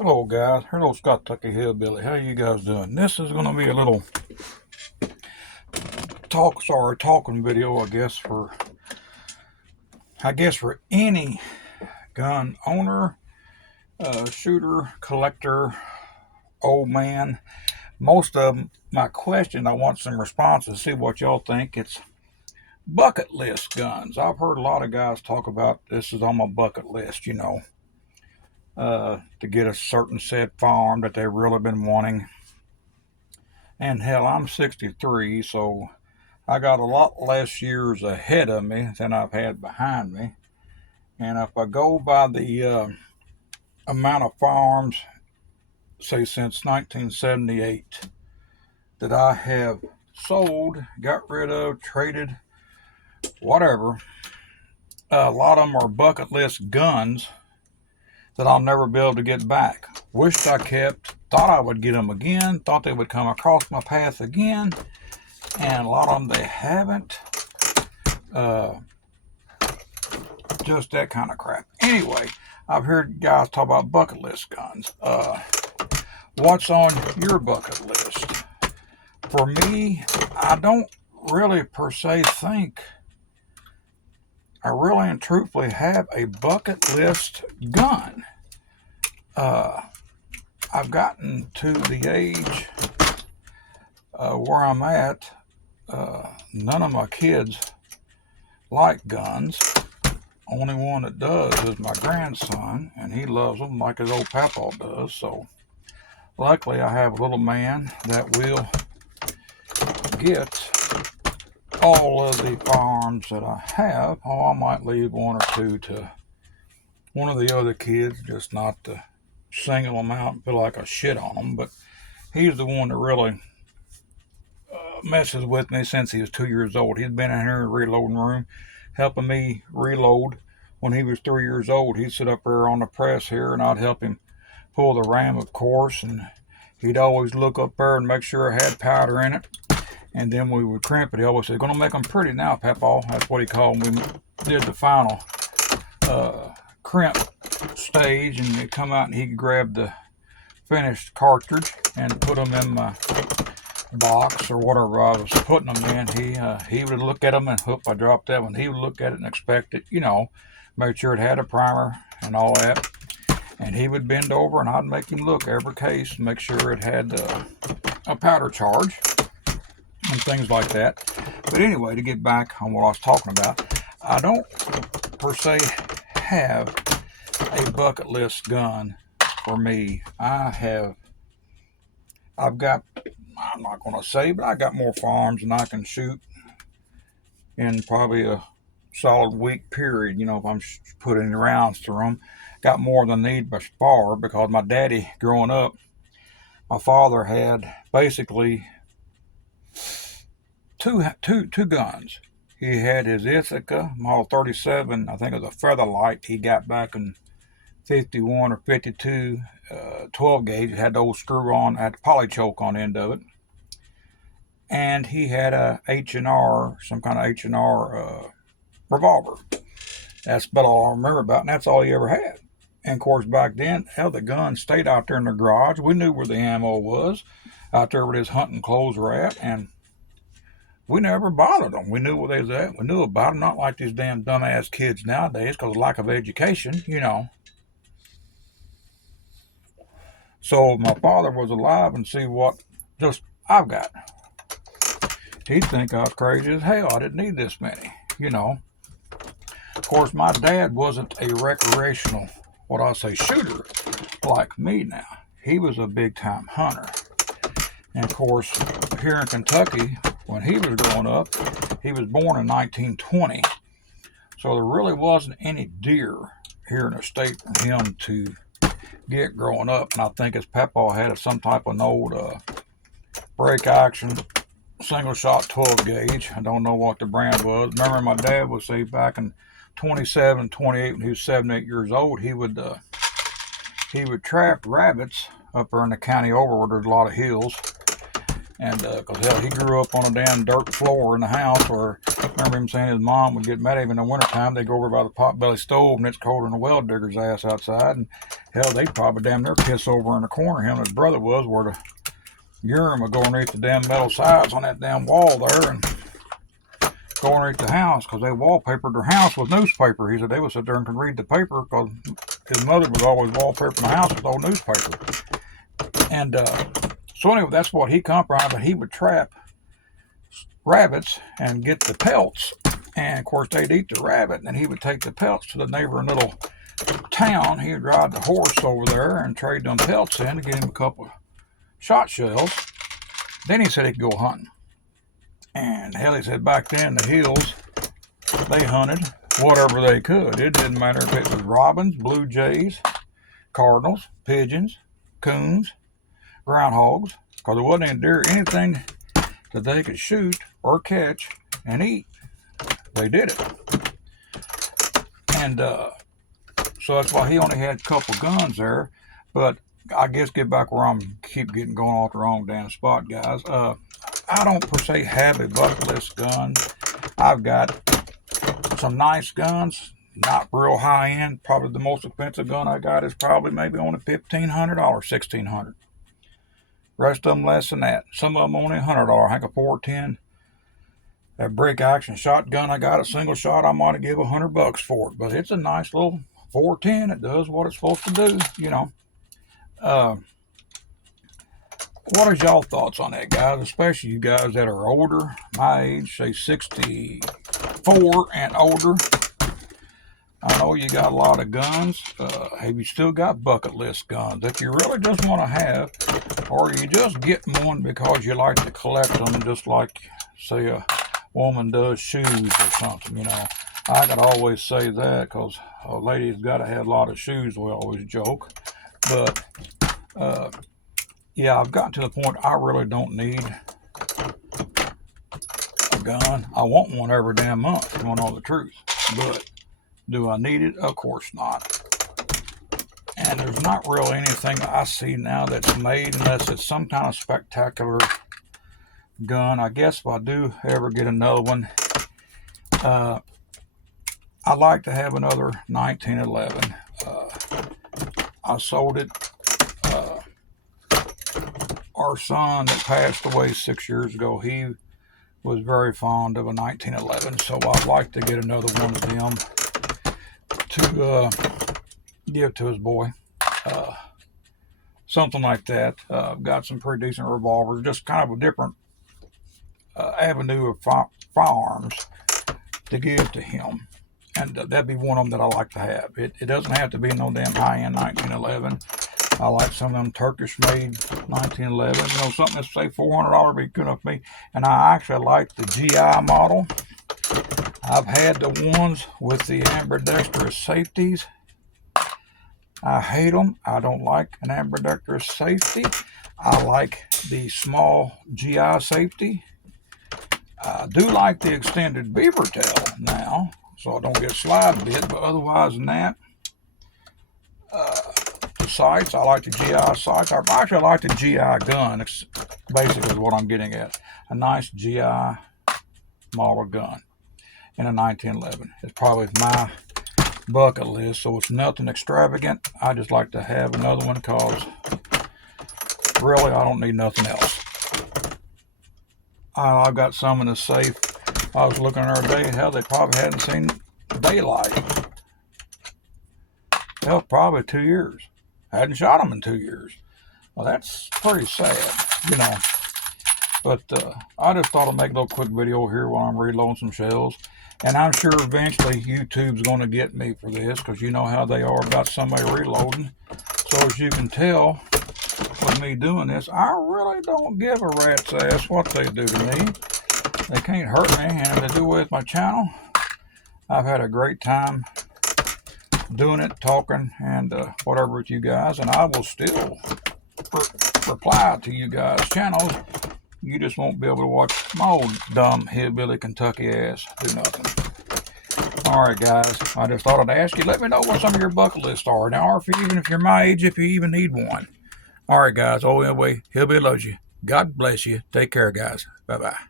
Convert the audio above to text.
Hello guys, hello Scott Tucky Hillbilly. How you guys doing? This is going to be a little talking video, for any gun owner, shooter, collector, old man. Most of them, my question, I want some responses, see what y'all think. It's bucket list guns. I've heard a lot of guys talk about this is on my bucket list, to get a certain said farm that they've really been wanting. And hell, I'm 63, so I got a lot less years ahead of me than I've had behind me. And if I go by the amount of farms, say since 1978, that I have sold, got rid of, traded, whatever, a lot of them are bucket list guns that I'll never be able to get back. Wished I kept, thought I would get them again, thought they would come across my path again, and a lot of them they haven't. Just that kind of crap. Anyway, I've heard guys talk about bucket list guns. What's on your bucket list? For me, I don't really per se think I really and truthfully have a bucket list gun. I've gotten to the age where I'm at. None of my kids like guns. Only one that does is my grandson, and he loves them like his old papa does. So luckily I have a little man that will get all of the farms that I have. Oh, I might leave one or two to one of the other kids, just not to single them out and feel like I shit on them. But he's the one that really messes with me since he was 2 years old. He's been in here in the reloading room helping me reload. When he was 3 years old, he'd sit up there on the press here, and I'd help him pull the ram, of course, and he'd always look up there and make sure it had powder in it. And then we would crimp it. He always said, "Gonna make them pretty now, Papaw." That's what he called them. We did the final crimp stage, and they'd come out and he'd grab the finished cartridge and put them in my box or whatever I was putting them in. He would look at them and, "Hoop, I dropped that one." He would look at it and expect it, make sure it had a primer and all that. And he would bend over and I'd make him look every case, make sure it had a powder charge and things like that. But anyway, to get back on what I was talking about, I don't per se have a bucket list gun for me. I've got, I'm not going to say, but I got more farms than I can shoot in probably a solid week period, if I'm putting rounds through them. Got more than I need by far, because my daddy, growing up, my father had basically two guns. He had his Ithaca Model 37, I think it was a Featherlight he got back in 51 or 52, 12 gauge. It had the old screw on, had the poly choke on the end of it. And he had a H&R, some kind of H&R revolver. That's about all I remember about, and that's all he ever had. And of course, back then, hell, the gun stayed out there in the garage. We knew where the ammo was, out there where his hunting clothes were at, and we never bothered them. We knew where they was at. We knew about them, not like these damn dumbass kids nowadays because of lack of education, So if my father was alive and see what just I've got, he'd think I was crazy as hell. I didn't need this many, Of course, my dad wasn't a recreational, shooter like me now. He was a big-time hunter. And of course, here in Kentucky, when he was growing up, he was born in 1920. So there really wasn't any deer here in the state for him to get growing up. And I think his papa had some type of an old break action single shot 12 gauge. I don't know what the brand was. Remember, my dad would say back in 27, 28, when he was 7, 8 years old, he would trap rabbits up there in the county over where there's a lot of hills. And because he grew up on a damn dirt floor in the house, where I remember him saying his mom would get mad at him in the wintertime. They'd go over by the potbelly stove, and it's colder than a well digger's ass outside. And Hell, they'd probably damn near piss over in the corner, him and his brother was, where the urine would go underneath the damn metal sides on that damn wall there and go underneath the house, because they wallpapered their house with newspaper. He said they would sit there and could read the paper because his mother was always wallpapering the house with old newspaper. And so anyway, that's what he come from. But he would trap rabbits and get the pelts, and of course they'd eat the rabbit, and he would take the pelts to the neighboring little town. He would ride the horse over there and trade them pelts in to get him a couple of shot shells. Then he said he could go hunting. And hell, he said back then the hills, they hunted whatever they could. It didn't matter if it was robins, blue jays, cardinals, pigeons, coons, groundhogs, because there wasn't any deer, anything that they could shoot or catch and eat. They did it. And so that's why he only had a couple guns there. But I guess get back where I'm keep getting going off the wrong damn spot, guys. I don't per se have a bucket list gun. I've got some nice guns, not real high end. Probably the most expensive gun I got is probably maybe only $1,500, $1,600. Rest of them less than that. Some of them only $100. I think a 410. That brick action shotgun I got, a single shot, I might have give $100 for it. But it's a nice little 410. It does what it's supposed to do, you know. What is y'all thoughts on that, guys? Especially you guys that are older, my age, say 64 and older. I know you got a lot of guns. Have you still got bucket list guns that you really just want to have, or you just get one because you like to collect them, just like, say, a woman does shoes or something, you know? I could always say that because a lady's got to have a lot of shoes, we always joke. But, yeah, I've gotten to the point I really don't need a gun. I want one every damn month, if you want to know the truth. But do I need it? Of course not. And there's not really anything I see now that's made unless it's some kind of spectacular gun. I guess if I do ever get another one, I'd like to have another 1911. I sold it. Our son that passed away 6 years ago, he was very fond of a 1911, so I'd like to get another one of them to give to his boy. Something like that. I've got some pretty decent revolvers, just kind of a different avenue of firearms to give to him. And that'd be one of them that I like to have. It doesn't have to be no damn high-end 1911. I like some of them Turkish-made 1911. You know, something that's, say, $400 would be good enough for me. And I actually like the GI model. I've had the ones with the ambidextrous safeties. I hate them. I don't like an ambidextrous safety. I like the small GI safety. I do like the extended beaver tail now, so I don't get slide bit, but otherwise than that, the sights, I like the GI sights. I actually like the GI gun, it's basically what I'm getting at. A nice GI model gun in a 1911. It's probably my bucket list, so it's nothing extravagant. I just like to have another one because really I don't need nothing else. I've got some in the safe. I was looking the other day, hell, they probably hadn't seen daylight. Hell, probably 2 years. I hadn't shot them in 2 years. Well, that's pretty sad, you know. But I just thought I'd make a little quick video here while I'm reloading some shells. And I'm sure eventually YouTube's going to get me for this, because you know how they are about somebody reloading. So as you can tell with me doing this, I really don't give a rat's ass what they do to me. They can't hurt me, and if they do with my channel, I've had a great time doing it, talking, and whatever with you guys, and I will still reply to you guys' channels. You just won't be able to watch my old dumb hillbilly Kentucky ass do nothing. Alright guys, I just thought I'd ask you, let me know what some of your bucket lists are now, or even if you're my age, if you even need one. Alright guys, anyway, hillbilly loves you. God bless you. Take care guys. Bye-bye.